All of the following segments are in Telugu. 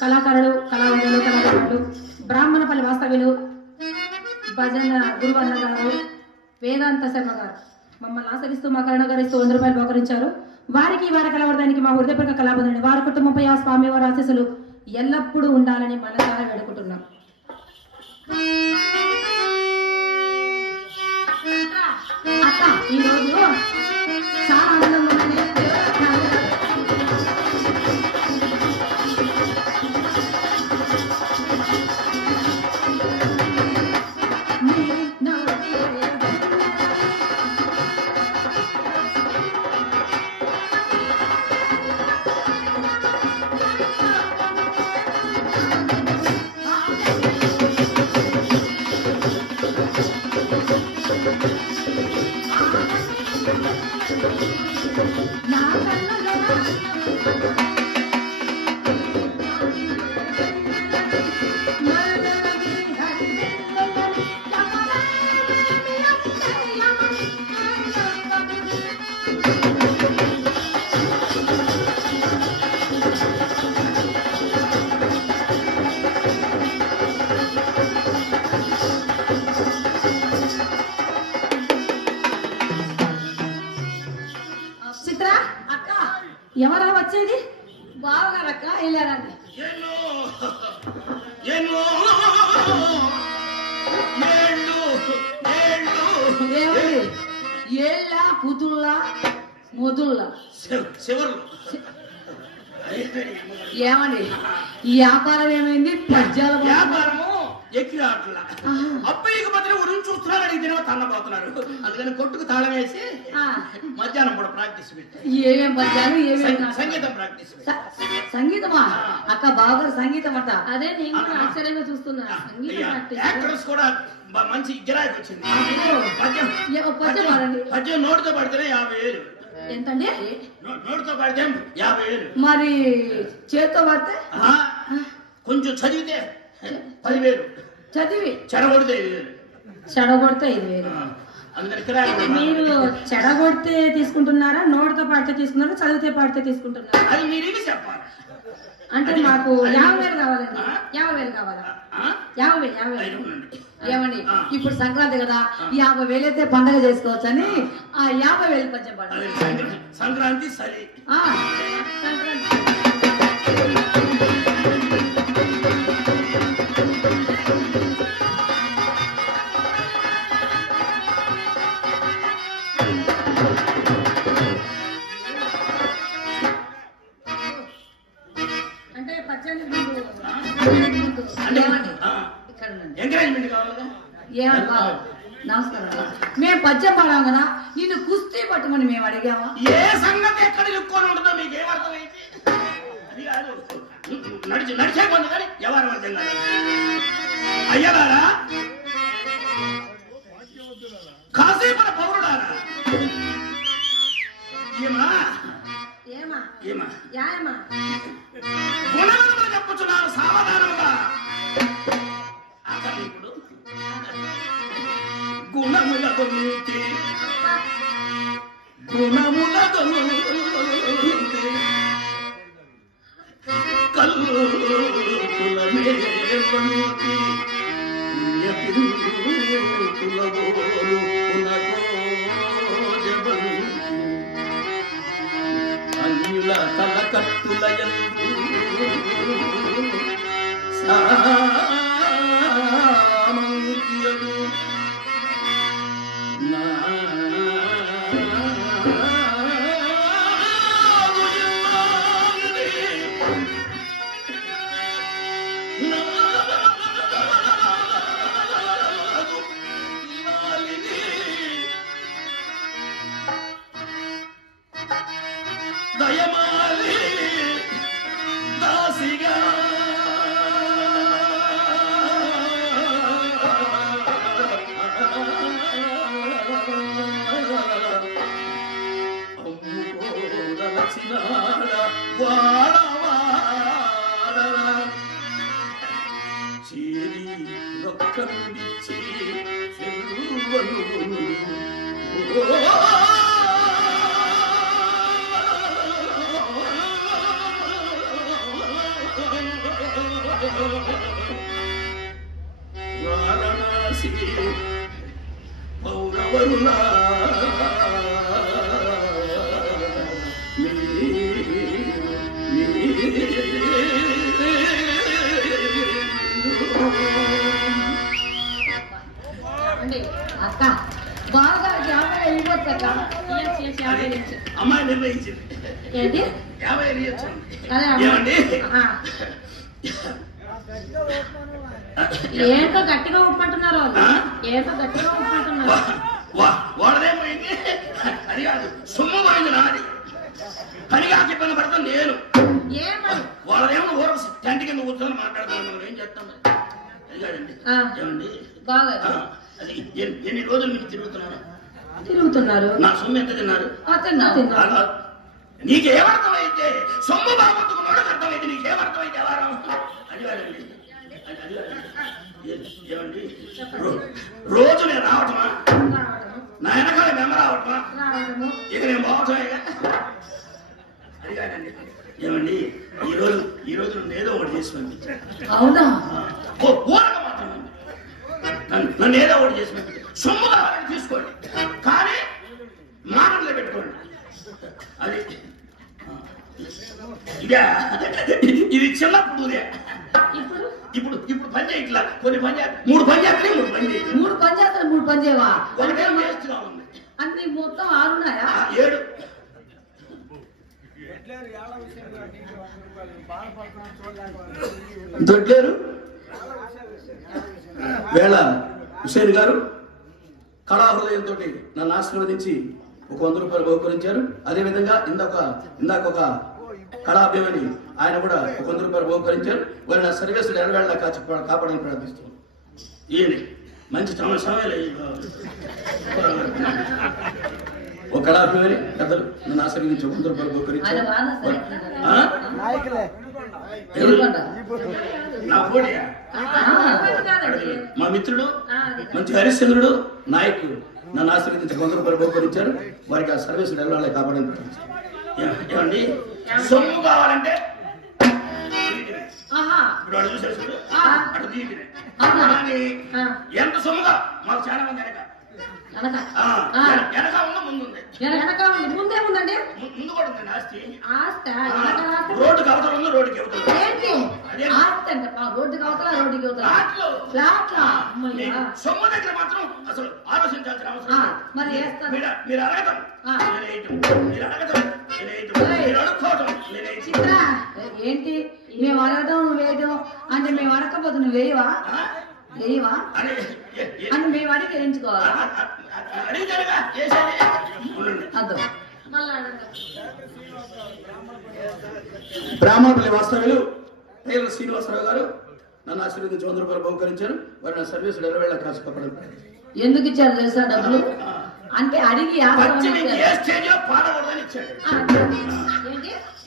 కళాకారులు, కళావంతులు, కళాకారులు, బ్రాహ్మణపల్లి వాస్తవ్యులు, భజన గురువన్న గారు, వేదాంత శర్మ గారు మమ్మల్ని ఆచరిస్తూ మా కరుణగారిస్తూ 100 రూపాయలు బహుకరించారు. వారికి వారి కళావర్ధానికి మా హృదయపూర్వక కళాబంధుని వారి కుటుంబంపై ఆ స్వామి వారి ఆశీస్సులు ఎల్లప్పుడూ ఉండాలని మనసారా వేడుకుంటున్నాం. అక్క ఈరోజు చాలా ఆనందంగా ఉందని ఎవరా వచ్చేది? బావగారక్క వెళ్ళారండి. ఏళ్ళ కూతుళ్ళ మొదుళ్ళ ఏమండి ఈ వ్యాపారం ఏమైంది? పద్యాల వ్యాపారము ఎక్కిరాట్లా అప్పయ్యకి మధ్య ఉరుము చూస్తున్నారు, అడిగి తన్నబోతున్నారు. అందుకని కొట్టుకు తాళం వేసి మధ్యాహ్నం కూడా ప్రాక్టీస్ పెట్టి ఏమేం పద్యాలు ఏమేమి సంగీతం ప్రాక్టీస్. సంగీతమా అక్క? బాగా సంగీతం అంట. అదే నేను కూడా ఆశ్చర్యంగా చూస్తున్నా. యాక్టర్స్ కూడా మంచి గిరాకీ వచ్చింది. పద్యం నోటితో పడితేనే 50,000. ఎంతండి? నోటితో పడితే 50,000. మరి చేత్తో పడితే? కొంచెం చదివితే 10,000. చదివి చెడగొడితే 5,000. చెడగొడితే 5,000. మీరు చెడగొడితే తీసుకుంటున్నారా, నోటితో పాడితే తీసుకున్నారా, చదివితే పాడితే తీసుకుంటున్నారా? అది మీరు చెప్పాలి. అంటే మాకు 50,000 కావాలండి. 50,000 కావాలా? 50,000. ఏమండి ఇప్పుడు సంక్రాంతి కదా, 50,000 అయితే పండగ చేసుకోవచ్చు అని ఆ 50,000 పద్యం పాడాలి. సంక్రాంతి సరి సంక్రాంతి అంటే ఎంకరేజ్మెంట్ కావాలా? నమస్కారం. మేము పద్యం పాడాం కదా, నిన్ను కుస్తీ పట్టమని మేము అడిగామా? ఏ సంగతి ఎక్కడ ఇరుక్కొని ఉంటుందో మీకు ఏమర్థమైంది? అది కాదు, నడిచే కొంది కానీ ఎవరు అర్థం కాదు. అయ్యగారా, కాసేపన పౌరుడారా, గుణములు చెప్పుచున్నారు సావధానముగా. అతను ఇప్పుడు గుణముల దొంతి కల్లులమే పంతి అన్యుల తల కట్టుల యందు సామంతులను దయమాలి దాసిగా చేరి రొక్కమిచ్చి వరులా అక్క బాగా 50 వెళ్ళిపోతాక అమ్మాయి నిర్ణయించింది ఏంటి 50 ఇవ్వచ్చు అదే ఏమండి ఏంటో గట్టిగా ఒప్పంటున్నారు ఏంటో గట్టిగా ఒప్పంటున్నారు వాడదేమైంది అది కాదు సొమ్ము పోయింది నాది పనిగా చెప్పిన పడతాను నేను ఏమని వాళ్ళదేమో ఊర టెంట్ కింద కూర్చొని మాట్లాడుతున్నాం మనం ఏం చేస్తాం అది కాదండి ఏమండి బాగా అది ఎన్ని రోజులు మీకు తిరుగుతున్నారు నా సొమ్ము ఎంత తిన్నారు తిన్నారు నీకేమర్థమైతే సొమ్ము బాగొట్టుకున్నాడు అర్థమైతే నీకేమర్థమైతే ఎవరు అది కాదండి ఏమండి రోజు నేను రావటమా నా వెనకాల మేము రావటమా ఇక నేను బావటమేగా అది కాదండి ఏమండి ఈ రోజు ఏదో ఒకటి చేసి పంపించాను అవునా ఊరక మాత్రం నన్ను ఏదో ఒకటి చేసి పంపించాను సొమ్ము కావాలని తీసుకోండి కానీ మాటలు పెట్టుకోండి అది ఇదే ఇది చిన్నప్పుడు ఇప్పుడు పని చేయట్లా కొన్ని పని చేస్తాయి 3 పని చేస్తాయి 3 పని చేయాలి 3 పని చేస్తారు 3 పని చేయవా ఒకటే వేస్ట్గా ఉంది అంటే మొత్తం 6 ఉన్నాయా 7 దొడ్లేరు వేళ హుసేన్ గారు కళాహృదయంతో నన్ను ఆశీర్వదించి ఒక 100 రూపాయలు బహుకరించారు. అదేవిధంగా ఇందాక ఒక కళాభిమని ఆయన కూడా ఒక 100 రూపాయలు బహుకరించారు. వారి నా సర్వీసులు ఎడవేళ్ళ కాపాడని ప్రార్థిస్తున్నాను. ఈయన మంచి సమయాలు ఒక కళాభిమని పెద్దలు నన్ను ఆశీర్వదించి 100 రూపాయలు బహుకరించారు. నా పోటీయా మా మిత్రుడు మంచి హరిశ్చంద్రుడు నాయకుడు నన్ను ఆశీర్వదించి 100 రూపాయలు బహుకరించారు. వారికి ఆ సర్వీసులు ఎడవేళ్ళ కాపాడని ఏమండి సొమ్ము కావాలంటే ఇప్పుడు అడుగు చూసేసుడు అటు తీపినే ఎంత సొమ్ముగా మాకు చాలా మంది వెనక ఉన్న ముందు ఉంది ముందే ఉందండి ముందు కూడా ఉందండి ఆస్తి రోడ్డుకి అవతల ఉంది రోడ్డుకి అవతల సొమ్ము దగ్గర మాత్రం అసలు ఆలోచించాల్సిన అవసరం మీరు అడగటం మీరు అడుక్కోవటం ఏంటి మేము అడగటం నువ్వు వేయటం అంటే మేము అడగకపోతే నువ్వు వేయవా అంటే మేము అడిగి వేయించుకోవాలా అర్థం బ్రాహ్మణపల్లి వాస్తవ్యులు టైలర్ శ్రీనివాసరావు గారు నన్ను ఆశీర్వదించి 100 రూపాయలు బహుకరించారు. వారి నా సర్వీసులు 20 వేల కాసు కప్పడం ఎందుకు ఇచ్చారు తెలుసా డబ్బులు అంటే అడిగి ఏ స్టేజ్ లో పాడకూడదని ఇచ్చాడు.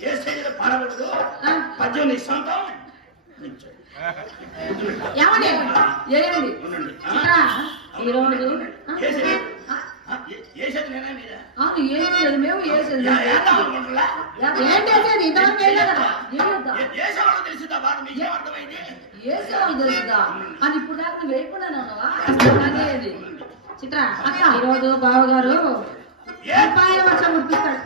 ఏ స్టేజ్ లో పాడకూడదు పద్యం నీ సొంతం అని ఇప్పుడు దాకా నువ్వు వేయకుండానే ఉన్నావా చిత్ర అక్క ఈరోజు బావగారు రూపాయల వర్షం కురిపిస్తాడు.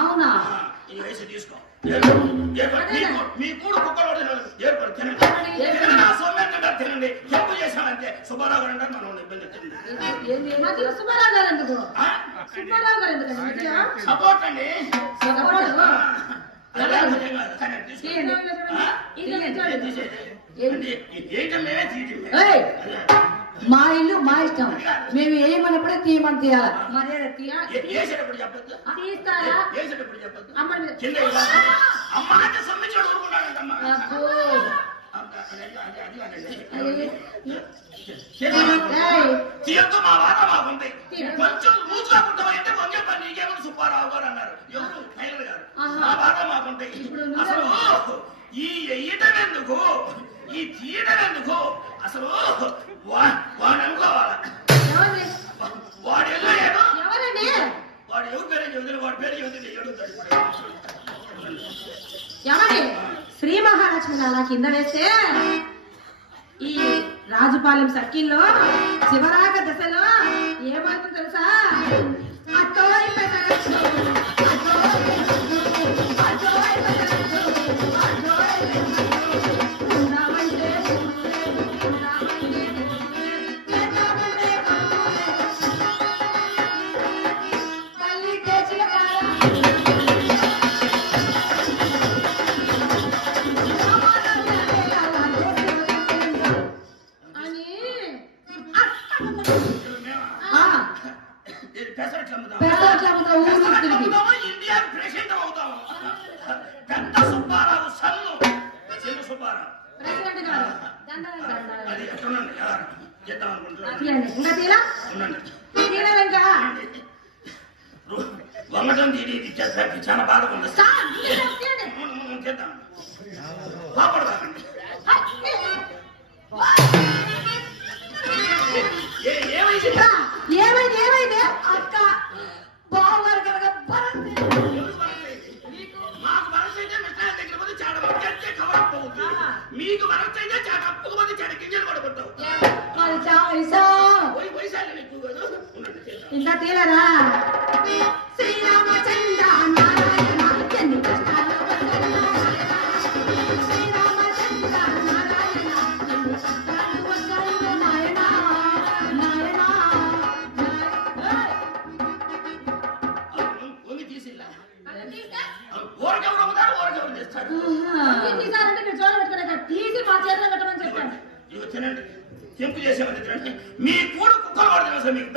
అవునా తీసుకో మీ కూడా కుక్కలు తినండి చెప్పు చేసామంటే సుబ్బారావు గారు అంటారు మనం ఇబ్బంది సుబ్బారావు గారు ఎందుకు సుబ్బారావు గారు ఎందుకు సపోర్ట్ అండి మా ఇల్లు మా ఇష్టం, మేము ఏమన్నప్పుడే తీయమని తీయాలి. కొంచెం లూజ్గా ఉంటామంటే కొంచెం నీకేమో సుబ్బారావు గారు అన్నారు, ఎవరు టైలర్ గారు. మా బాధ మాకుంటాయి. అసలు ఈ ఎయ్యటం ఎందుకు, ఈ తీయటం ఎందుకు, అసలు వాడు అనుకోవాలా? వాడు వెళ్ళాడు, వాడు ఎవరు పేరు చెబుతాడు, వాడి పేరు చెబుతుంది అడుగుతాడు. ఎవరి శ్రీ మహాలక్ష్మి అలా కింద వేస్తే ఈ రాజుపాలెం సర్కిల్లో శివరాగ దశలో ఏమవుతుందో తెలుసా? అట్టోయ్ పెసరట్టు, అట్టోయ్ పెసరట్టు, అట్టోయ్ పెసరట్టు, అట్టోయ్ పెసరట్టు, ఉన్నామంటే ఉన్నామంటే చేద్దామంటే తల్లి తెచ్చిన కాడ ఇండియా ప్రెసిడెంట్ అవుతాము. పెద్ద సుబ్బారావు సన్ను చిన్న సుబ్బారావు అది ఎట్లుండండి ఎలా చేద్దాం అనుకుంటున్నాను. వంగటం తీరి చాలా బాధగా ఉంది. చేద్దాం బాపడదామండి. ఏమైంది ఏమైంది అక్క బావగారు కనుక మాకు మనసు అయితే మిఠాయి దగ్గర పోతే చాలా మంది అంటే కవర్ అప్ అవుతుంది. మీకు మనసు అయితే చాలా అప్పుకు పోతే చాలా గింజలు పడుకుంటావు. ఇంకా తీలరా శ్రీరామచంద్ర నారాయణ ఎన్ని కష్టాలు శ్రీరామచంద్ర నారాయణ ఎన్ని కష్టాలు వస్తాయి నాయన నాయన వంగి తీసిల్లా ఓరకెవరు అమ్ముతారు, ఓరకెవరు చేస్తారు. తీసి మా చేతిలో పెట్టమని చెప్పాను. ఇవి తినండి, తెంపు చేసేవాళ్ళు తినండి. మీ కూడు కుక్కలు పడుతున్నా సార్ మీకు.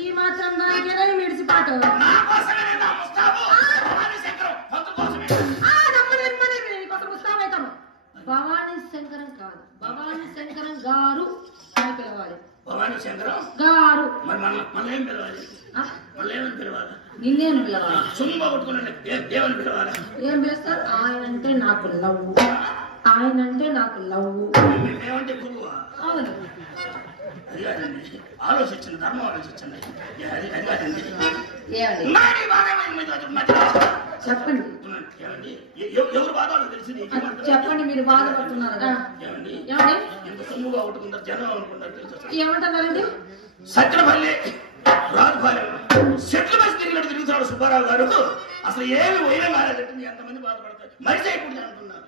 ఈ మాత్రం దానికేనా మిడిసిపాటు నా కోసమే నా ముస్తాబు భవానీ శంకరం పంతు కోసమే. భవానీ శంకరం కాదు, భవానీ శంకరం గారు అని పిలవాలి. భవానీ శంకరం గారు మరి మళ్ళీ ఏం పిలవాలి? మళ్ళీ ఏమని పిలవాలి? నిన్నేను పిలవాలి. సుమ్మ కొట్టుకున్నాను ఏమని పిలవాలి? ఏం పిలుస్తారు? ఆయన అంటే నాకు లవ్వు, ఆయన అంటే నాకు లవ్వు. మేమంటే గురువా? అవును. అది కాదండి, ఆలోచించండి, ధర్మం ఆలోచించండి. అది కాదండి. చెప్పండి ఏమండి ఎవరు బాధలు తెలిసింది చెప్పండి. మీరు బాధపడుతున్నారు కదా. ఏమండి ఏమండి ఎంత సొమ్ముగా ఉంటున్నారు జనం అనుకుంటారు తెలుసా? ఏమంటున్నారండి? సత్యనపల్లి రాజుపాలెం చెట్లు బస్ తిరిగినట్టు తిరుగుతున్నాడు సుబ్బారావు గారు. అసలు ఏమి వైరం కాలేదంటే ఎంతమంది బాధపడతారు. మనిషి అయిపోతుంది అంటున్నారు.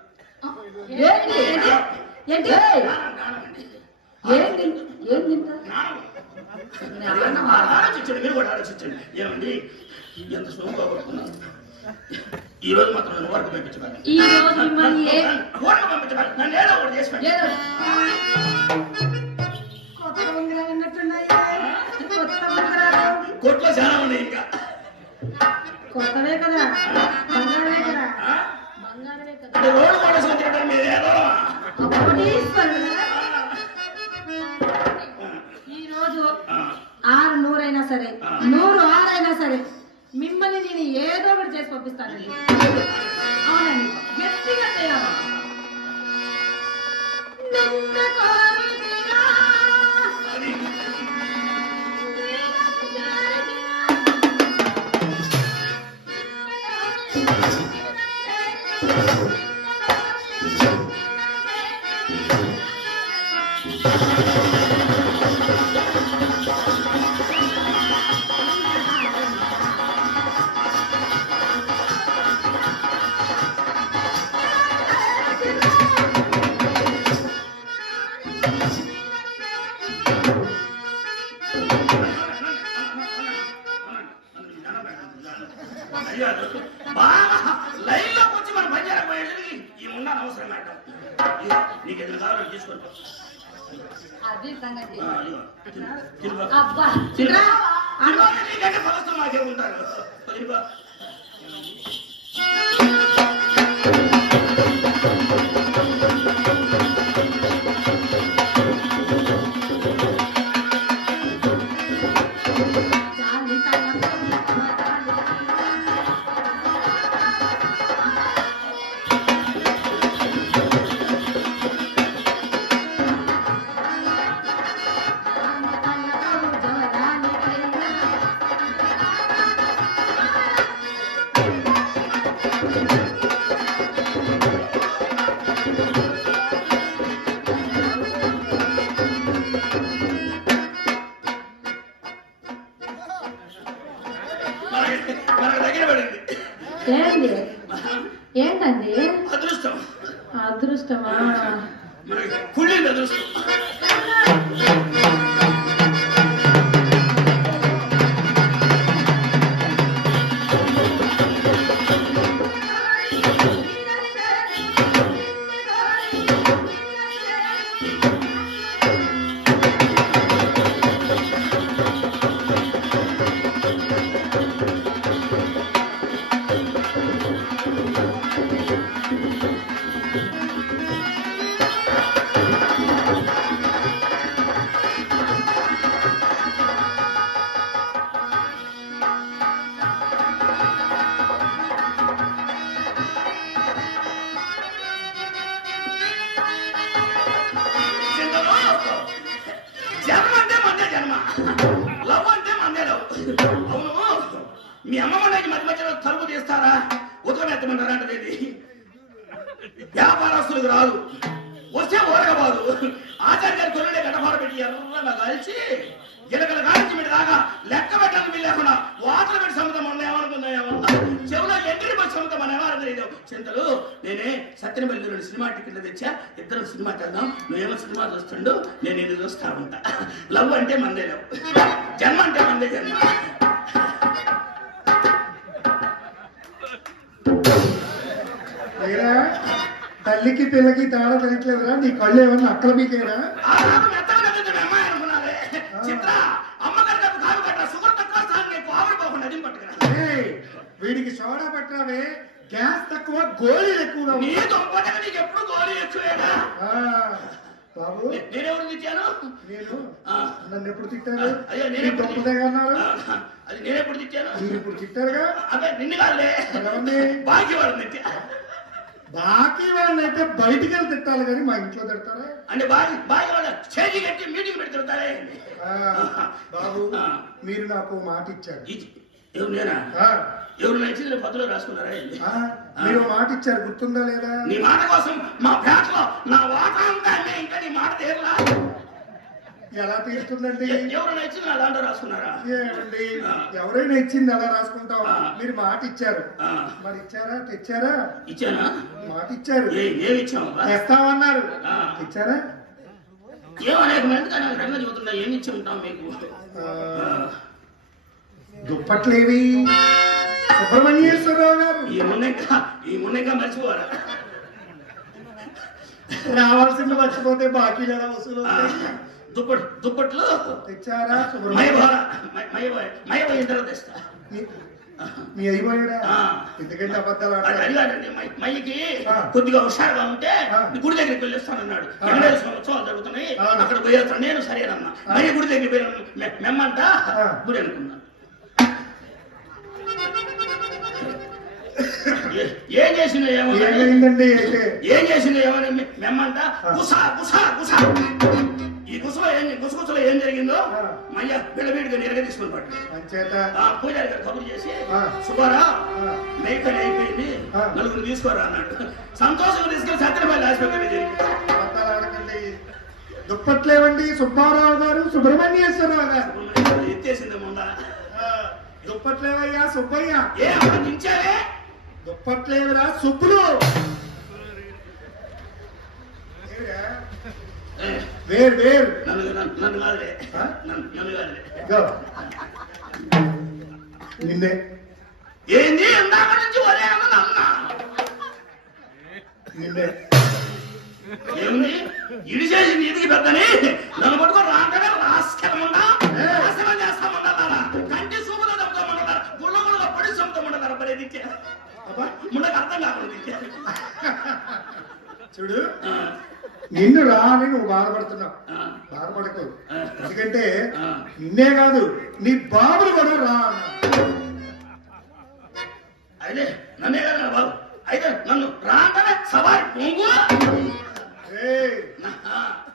ఆలోచించండి, మీరు కూడా ఆలోచించండి. ఏమండి ఎంత సొమ్ముగా పడుతున్నారు. ఈ రోజు మాత్రం నన్ను వర్క్ పంపించమని, ఈ రోజు వర్క్ పంపించమని నన్ను ఏదో ఒకటి చేసుకోండి. కొట్లో చాలా ఉన్నాయి ఇంకా. కొత్తవే కదా, బంగారమే కదా, బంగారమే కదా. రోడ్డు కొట్టేసుకొని తింటారు మీరు ఏదో. ఈ రోజు 600 అయినా సరే, 106 అయినా సరే మిమ్మల్ని నేను ఏదో ఒకటి చేసి పంపిస్తానండి. అవునండి, గట్టిగా చేయాలి. బాగా లైన్లో నీకు ఏదైనా కావాలని తీసుకోండి. అది సంగతి. అబ్బా చిత్ర నీకంటే ఫలస్థం మాకే ఉంటారు. ఏంటండి అదృష్టం. అదృష్టమా? కుళ్ళింది అదృష్టం. మీ అమ్మమ్మ నాకు మధ్య మధ్యలో తలుపు తీస్తారా? ఉదయం ఎత్తమంటారంటే వ్యాపారస్తులకు రాదు, వస్తే ఓరగబాదు. ఆచార్య గారి కొల్లుడే గడపాడ పెట్టి ఎర్రగా కాల్చి గిలకల కాల్చి పెట్టి దాకా లెక్క పెట్టాలని వీళ్ళు లేకుండా వాటర్ పెట్టి సముద్రం మనం ఏమనుకుందామో చెవులో ఎంగిరి పోయి సముద్రం మనం ఏమో తెలియదు. చింతలు నేనే సత్యనపల్లి నుండి సినిమా టికెట్లు తెచ్చా, ఇద్దరం సినిమాకి వెళ్దాం, నువ్వేమో సినిమా చూస్తుండు, నేను ఇది చూస్తా ఉంటా. లవ్ అంటే మందే లవ్, జన్మ అంటే మందే జన్మ. తల్లికి పిల్లకి తేడా తెలియట్లేదురా? నీ కళ్ళు ఏమన్నా అక్కల మీకేనా? వీడికి సోడా పట్టరావే, గ్యాస్ తక్కువ, గోళీలు ఎక్కువ. ఎప్పుడు గోళీ ఎక్కువేనా బాబు? నేనెవరు తిట్టాను? నేను నన్ను ఎప్పుడు తిట్టారు? గొప్పదేగా అన్నారు. అది నేనెప్పుడు తిట్టాను? మీరు ఇప్పుడు తిట్టారుగా. అదే నిన్ను కాదులే, బాకీ వాడు తిట్టా. బాకీ వాళ్ళని అయితే బయటికి వెళ్ళి తిట్టాలి కానీ మా ఇంట్లో తిడతారా? అంటే బాకీ వాళ్ళ స్టేజీ కట్టి మీటింగ్ పెట్టి తిడతారే. బాబు మీరు నాకు మాట ఇచ్చారు. ఎవరు నేనా? ఎవరు నచ్చింది పద్ధతిలో రాసుకున్నారా? మీరు మాట ఇచ్చారు, గుర్తుందా లేదా? నీ మాట కోసం మా ఫ్లాట్లో నా వాటా అంతా ఇంకా నీ మాట తీరలా. ఎలా తీరుతుందండి? ఎవరు నచ్చింది నా దాంట్లో రాసుకున్నారా? ఏమండి, ఎవరైనా ఇచ్చింది అలా రాసుకుంటాం. మీరు మాట ఇచ్చారు, మరి ఇచ్చారా? తెచ్చారా? ఇచ్చానా? మాట ఇచ్చారు, ఏమి ఇచ్చాము? తెస్తామన్నారు, ఇచ్చారా? ఏమనేక మంది రంగ చెబుతున్నా, ఏమి ఇచ్చి ఉంటాం మీకు? దుప్పట్లేవి సుబ్రహ్మణ్యేశ్వరరావు గారు ఈ మున్నెంగా మర్చిపోవాలా? రావాల్సింది మర్చిపోతే బాకీలు ఎలా వసూలు? దుప్పట్లు తెచ్చారా? మయపోయిన తర్వాత తెస్తా. మీ అయిపోయాడా? ఎందుకంటే అబద్ధాలు అడిగాడండి. మయ్యకి కొద్దిగా హుషారుగా ఉంటే గుడి దగ్గరికి వెళ్ళిస్తానన్నాడు. ఉత్సవాలు జరుగుతున్నాయి, అక్కడ పోయేస్తాను. నేను సరేనమ్మా. మయ్య గుడి దగ్గరికి పోయిన మెమ్మంట గుడి అనుకున్నాను. ఏం చేసిందో ఏమైందండి? ఏం చేసిందో ఏమని మెమ్మంట గుసా గుసా గుసా. ఈ గుసగుసలో ఏం జరిగిందో మయ్య బిళ్ళబీడిగా నిరగ తీసుకుని పట్టు పూజారి గారు కబురు చేసి, సుబ్బారా మేకని అయిపోయింది, నలుగురు తీసుకోరా అన్నాడు. సంతోషంగా తీసుకెళ్లి సత్యనపల్లి ఆసుపత్రి జరిగింది. దుప్పట్లేవండి సుబ్బారావు గారు, సుబ్రహ్మణ్యేశ్వరరావు గారు ఎత్తేసింది ముంద. దుప్పట్లేవయ్యా సుబ్బయ్య. దించావే? దుప్పట్లేవరా సుబ్బులు. వేరు వేరు. నన్ను కాదులే, నన్ను కాదులే. నిన్నే. ఏంది ఇందాక నుంచి ఒరే అన్నా? నిన్నే. ఏముంది ఇడి చేసి నీతికి పెద్దని నన్ను పట్టుకొని రాగానే రాసుకెళ్ళమన్నా నాశనం చేస్తామన్నారా కంటి చూపులో చెప్తామన్నారా గుళ్ళ గుళ్ళగా పడి చెప్తామన్నారా మరి దిక్కే ముందుకు అర్థం కాకుండా చూడు నిన్ను రా అని నువ్వు బాధపడుతున్నావు బాధపడకు ఎందుకంటే నిన్నే కాదు నీ బాబులు కూడా రా అన్నా అయితే నన్నే కదా బాబు అయితే నన్ను రాగానే సవారి పొంగు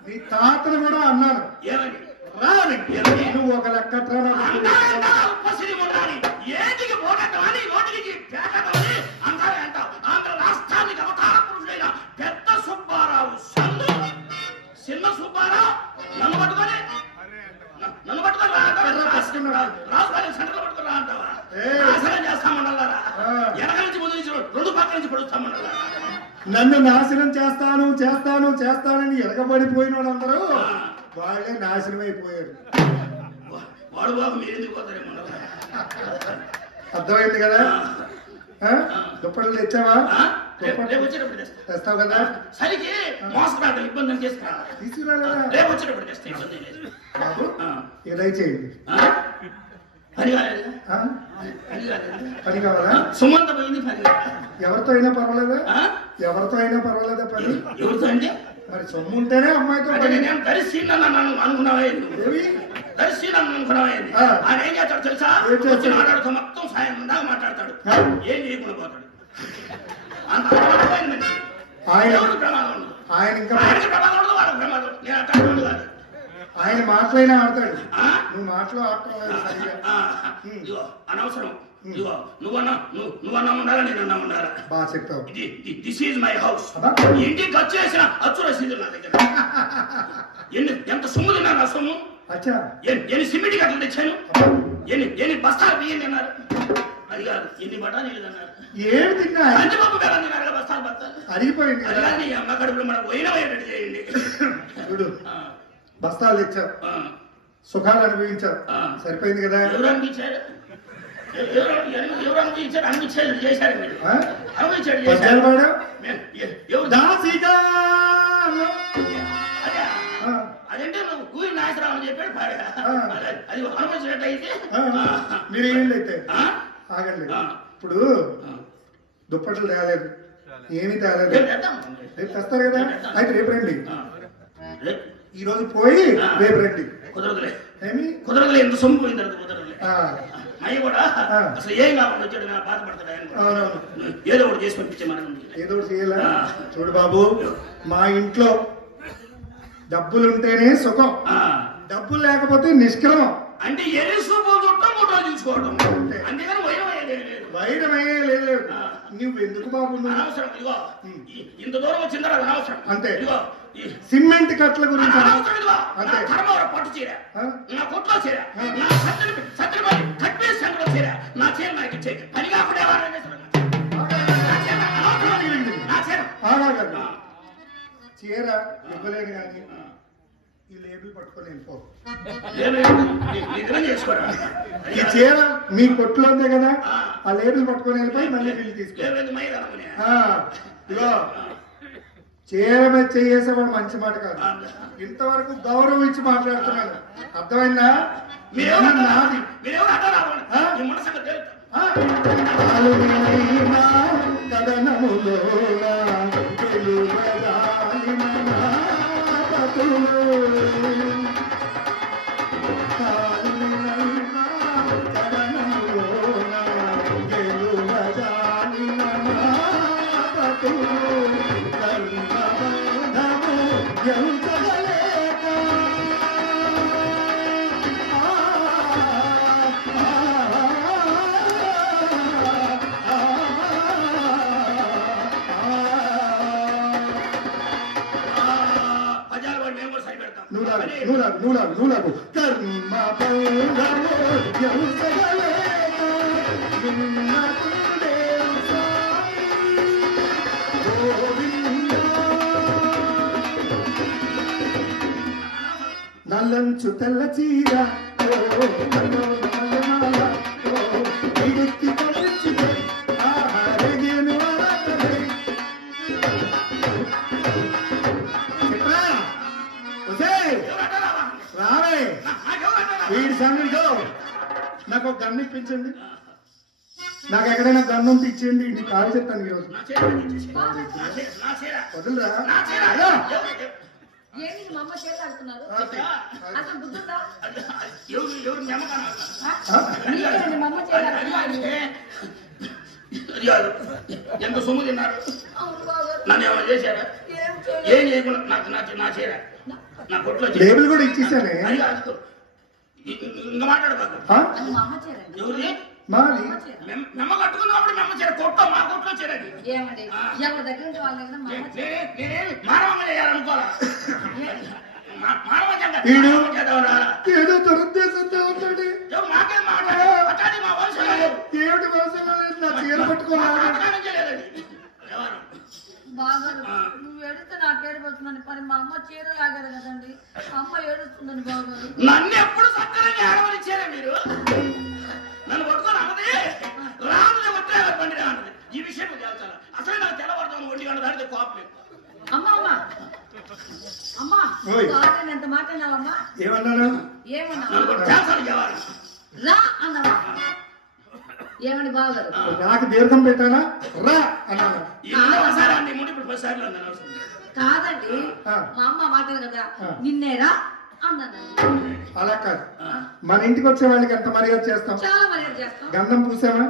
నీ తాతను కూడా అన్నాను ఏమని రాని నువ్వు ఒక లెక్క ఏటికి పోగొట్టమని నోటికి పేటమని అంటారే అంటావు ఆంధ్ర రాష్ట్రానికి అవతార పురుషుడైన పెద్ద సుబ్బారావు సందు చిన్న సుబ్బారావు నన్ను పట్టుకొని రాజధాని సెంటర్ పట్టుకొని రా అంటావా నాశనం చేస్తామన్నారా వెనక నుంచి ముందు నుంచి రెండు పక్కల నుంచి పడుస్తామన్నారా నన్ను నాశనం చేస్తాను చేస్తాను చేస్తానని ఎరగబడిపోయినాడు అందరూ వాళ్ళే నాశనం అయిపోయారు వాడు బాబు మీరు ఎందుకు పోతారేమో అర్థమైంది కదా దుప్పట్లు తెచ్చావా తెస్తావు కదా సరికి మోసరాడు ఇబ్బంది చేసుకురా తీసుకురాలేదా రేపు వచ్చేటప్పుడు తెస్తా ఇబ్బంది లేదు బాబు ఇలా చేయండి పని కాలేదు పని కావాలా సుమంత పోయింది పని ఎవరితో అయినా పర్వాలేదా ఎవరితో అయినా పర్వాలేదా పని ఎవరితో అంటే మరి సొమ్ము ఉంటేనే అమ్మాయితో అంటే నేను దరిశీన అనుకున్నావా ఏమి దరిశీన అనుకున్నావా ఆయన ఏం చేస్తాడు తెలుసా వచ్చి మాట్లాడుతూ మొత్తం సాయం దాకా మాట్లాడతాడు ఏం చేయకుండా పోతాడు అంత ప్రమాదమైన మనిషి ఎవరు ప్రమాదం ఉండదు ఆయన ఇంకా ఆయనకి ప్రమాదం ఉండదు వాళ్ళకి ప్రమాదం నేను అట్లా కాదు ఆయన మాటలైనా ఆడతాడు నువ్వు మాటలు ఆడటం ఇదిగో అనవసరం ఇదిగో నువ్వన్నా ఉండాలా నేనన్నా ఉండాలా బాగా చెప్తావు దిస్ ఈజ్ మై హౌస్ ఇంటికి ఖర్చు చేసిన అచ్చు రసీదు నా దగ్గర ఎంత సొమ్ము తిన్నా నా సొమ్ము ఎన్ని సిమెంట్ గట్లు తెచ్చాను ఎన్ని బస్తాలు బియ్యం తిన్నారు అది కాదు ఎన్ని బఠానీలు తిన్నారు ఏమి తిన్నా కందిపప్పు బెల్లం తిన్నారు బస్తాలు బస్తాలు అడిగిపోయింది అది కానీ అమ్మ కడుపులో మనకు పోయినట్టు చేయండి చూడు బస్తాలు తెచ్చావు సుఖాలు అనుభవించావు సరిపోయింది కదా ఎవరు అనిపించారు అనిపించారు చేశారు మీరు అనుభవించాడు చేశారు అదంటే నువ్వు కూలి నాశనం అని చెప్పాడు పాడగా అది అనుభవించినట్టయితే మీరు ఏంటైతే ఆగండి ఇప్పుడు దుప్పట్లు తేలేదు ఏమీ తేలేదు రేపు తెస్తారు కదా అయితే రేపు రండి ఈ రోజు పోయి రేపు రండి కుదరదులే ఏమి కుదరదులే ఎంత సొమ్ము పోయింది కుదరదులే అయ్యి కూడా అసలు ఏం కాకుండా వచ్చాడు నా బాధపడతాడు ఏదో ఒకటి చేసి పంపించే మనం ఏదో ఒకటి చేయాలా చూడు బాబు మా ఇంట్లో డబ్బులుంటేనే సుఖం డబ్బులు లేకపోతే నిష్క్రమం అంటే ఎన్ని సూపులు చుట్టం ఫోటోలు చూసుకోవడం అంతేగాని వైరమయ్యే లేదు నువ్వు ఎందుకు బాబు అనవసరం ఇదిగో ఇంత దూరం వచ్చిన తర్వాత అనవసరం అంతే ఇదిగో సిమెంట్ కట్ల గురించి అంతే పట్టు చీర నా కొట్లో చీర నా సత్తులు కట్టే సంఖ్యలో చీర నా చీర నాకు ఇచ్చే పని కాకుండా చీర ఇవ్వలేను కానీ ఈ లేబుల్ పట్టుకొని వెళ్ళిపో ఈ చీర మీ కొట్లో ఉంది కదా ఆ లేబుల్ పట్టుకొని వెళ్ళిపోయి మళ్ళీ బిల్లు తీసుకో ఇదిగో చీర మీద చేసేవాడు మంచి మాట కాదు ఇంతవరకు గౌరవం ఇచ్చి మాట్లాడుతున్నాను అర్థమైందా నాది నూలాగు కర్మ నల్లంచు తెల్ల చీర వీడి సంగతితో నాకు ఒక గన్ను ఇప్పించండి. నాకు ఎక్కడైనా గన్ను ఉంటే ఇచ్చేయండి. నీ కాల్ చెప్తాను ఈరోజు. వదిలిరా. అయ్యో. ఏంటి మా అమ్మ చేతి ఆడుతున్నారు? అసలు బుద్ధుందా? నీకేంటి మా అమ్మ చేతి ఆడుతున్నారు? ఎంత సొమ్ము తిన్నారు? అవును బావగారు. నన్ను ఏమైనా చేశారా? ఏం చేయలేదు. ఏం చేయకుండా నా చీర నా కొట్లో లేబుల్ కూడా ఇచ్చేసానే. ఇంకా మాట్లాడబాకు. అది మా అమ్మ చీర. ఎవరిది? మాది. మెమ్మ కట్టుకున్నప్పుడు మెమ్మ చీర కొట్టో మా కొట్లో చీర అది. ఏమండి ఎవరి దగ్గర నుంచి వాళ్ళ దగ్గర మా అమ్మ చీర. నేనేమి మానవంగా చేయాలనుకోవాలా? వీడు ఏదో దురుద్దేశంతో ఉంటాడు. నాకేం మాట్లాడే మా వంశం ఏమిటి అవసరం లేదు. నా చీర పట్టుకోవాలి. బాగారు నువ్వు ఏడిస్తే నాకు ఏడిపోతున్నాను. మరి మా అమ్మ చీర లాగారు కదండి. అమ్మ ఏడుస్తుందని బాగారు. నన్ను ఎప్పుడు సక్కరంగా ఏడవనిచ్చారా మీరు? నన్ను పట్టుకొని అన్నది రాముని కొట్టే బండి రానుంది. ఈ విషయం తెలుసారా? అసలే నాకు తెల్లవారుతాను 1 గంట దాటితే కోపం. అమ్మా అమ్మా అమ్మా బాగా ఎంత మాట్లాడినావమ్మా? ఏమన్నాను? ఏమన్నా చేస్తాను జవాను. రా అన్నవా? ఏమని బాగారు? నాకు దీర్ఘం పెట్టానా? రా అన్నాను. ఒకసారి అన్ని ముందు ఇప్పుడు 10 సార్లు అన్నాను. కాదండి మా అమ్మ మాటలు కదా. నిన్నేరా అన్నాను. అలా కాదు. మన ఇంటికి వచ్చే వాళ్ళకి ఎంత మర్యాద చేస్తాం? చాలా మర్యాద చేస్తాం. గంధం పూసావా?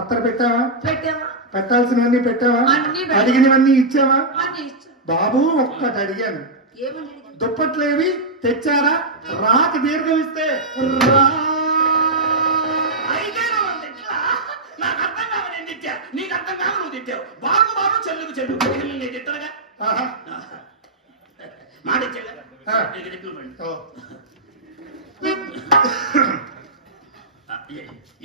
అత్తర పెట్టావా? పెట్టావా? పెట్టాల్సినవన్నీ పెట్టావా? అన్ని పెట్టాం. అడిగినవన్నీ ఇచ్చావా? అన్ని ఇచ్చాం. బాబు ఒక్కటి అడిగాను. ఏమని? దుప్పట్లేవి తెచ్చారా? రాక దీర్ఘం ఇస్తే రా. అయితే నువ్వు తిట్టలా? నాకు అర్థం కావు నేను తిట్టా. నీకు అర్థం కావు నువ్వు తిట్టావు. బాగు బాగు చెల్లుకు చెల్లు నేను తిట్టనుగా. మాట ఇచ్చాగా నీకు తిట్టిన పండి.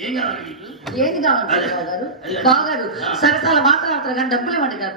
ఏం కావాలి నీకు? ఏది కావాలి బాగారు? బాగారు సరసాల మాట్లాడతారు కానీ డబ్బులు ఇవ్వండి గారు.